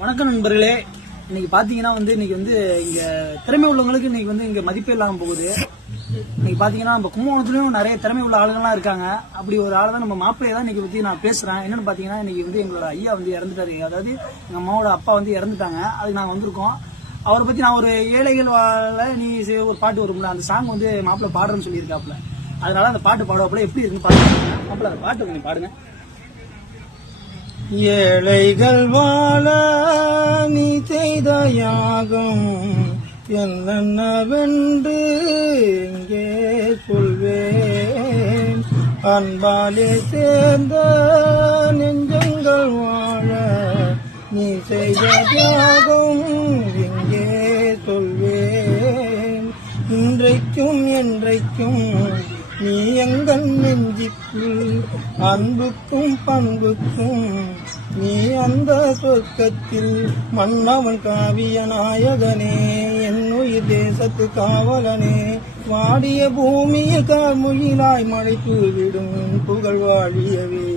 வணக்கம் நண்பர்களே. இன்னைக்கு பாத்தீங்கன்னா இன்னைக்கு இங்க திறமை உள்ளவங்களுக்கு இன்னைக்கு இங்க மதிப்பே இல்லாம போகுது. இன்னைக்கு பாத்தீங்கன்னா நம்ம கும்பகோணத்துலயும் நிறைய திறமை உள்ள ஆளுங்கள்லாம் இருக்காங்க. அப்படி ஒரு ஆள் தான் நம்ம மாப்பிள்ளையை தான் இன்னைக்கு பத்தி நான் பேசுறேன். என்னன்னு பாத்தீங்கன்னா இன்னைக்கு எங்களோட ஐயா இறந்துட்டாரு. அதாவது எங்க அம்மாவோட அப்பா இறந்துட்டாங்க. அதுக்கு நாங்க வந்திருக்கோம். அவரை பத்தி நான் ஒரு ஏழைகள் வாழ நீ ஒரு பாட்டு வரும்ல, அந்த சாங் மாப்பிள்ளை பாடுறேன்னு சொல்லியிருக்காப்புல. அதனால அந்த பாட்டு பாடுவாப்புல எப்படி இருக்குன்னு பாருங்க. மாப்பிள்ளை அந்த பாட்டு கொஞ்சம் பாடுங்க. ஏழைகள் வாழ நீ செய்த யாகம் என்னென்னவென்று இங்கே சொல்வேன். அன்பாலே சேர்ந்த நெஞ்சங்கள் வாழ நீ செய்த தியாகம் இங்கே சொல்வேன். இன்றைக்கும் என்றைக்கும் நீ எங்கள் நெஞ்சிக்குள் அன்புக்கும் பண்புக்கும் நீ அந்த சொர்க்கத்தில் மன்னவன் காவிய நாயகனே, என்னுயிர் தேசத்து காவலனே. வாடிய பூமியில் கார்முகிலாய் மழை தூவிடும் புகழ் வாழியவே.